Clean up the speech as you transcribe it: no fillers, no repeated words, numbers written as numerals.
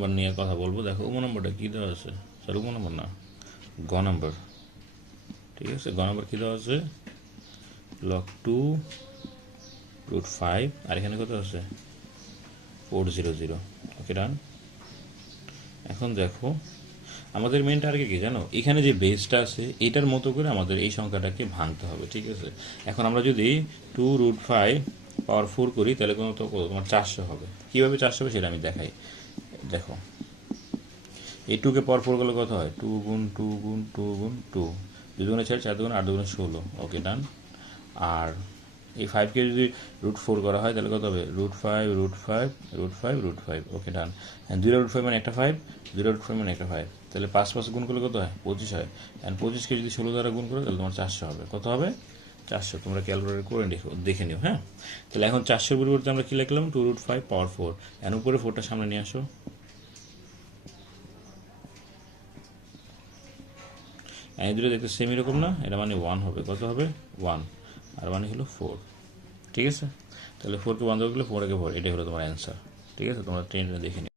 নম্বর নিয়ে কথা বলবো। দেখো উম নম্বরটা কী দেওয়া আছে, স্যার উম নম্বর না, গ নম্বর। ঠিক আছে, গ নম্বর কী দেওয়া আছে, log2√5, আর এখানে কত আছে 400। ওকে ডান। এখন দেখো আমাদের মেন টার্গেট কি জানো, এখানে যে বেসটা আছে এটার মতো করে আমাদের এই সংখ্যাটাকে ভাঙতে হবে। ঠিক আছে, এখন আমরা যদি 2√5 পাওয়ার 4 করি তাহলে কোনো তো তোমার 400 হবে। কীভাবে 400 হবে সেটা আমি দেখাই। দেখো এই 2 কে পাওয়ার 4 করলে কত হয়, 2 × 2 × 2 × 2, 2 × 4 4 2 8 2 16। ওকে ডান। আর এই 5কে যদি √4 করা হয় তাহলে কত হবে, √5 √5 √5 √5। ওকে ডান। হ্যাঁ, 2√5 মানে একটা 5, 2√5 মানে একটা 5, তাহলে 5 5 গুণ করলে কত হয়, 25 হয়। অ্যান্ড 25কে যদি 16 দ্বারা গুণ করো তাহলে তোমার 400 হবে। কত হবে, 400। তোমরা ক্যালকুলেটর করে দেখে নিও। হ্যাঁ, তাহলে এখন 400 পরিবর্তে আমরা কী লিখলাম, 2√5 পাওয়ার 4, অ্যান্ড উপরে 4টা সামনে নিয়ে আসো। এই দুটো দেখতে সেম এরকম না, এটা মানে 1 হবে। কত হবে, 1, আর মানে হলো 4। ঠিক আছে, তাহলে 4কে 1 দেওয়া গেলে 4 একে 4, এটাই হলো তোমার অ্যান্সার। ঠিক আছে, তোমরা ট্রেনটা দেখে নিও।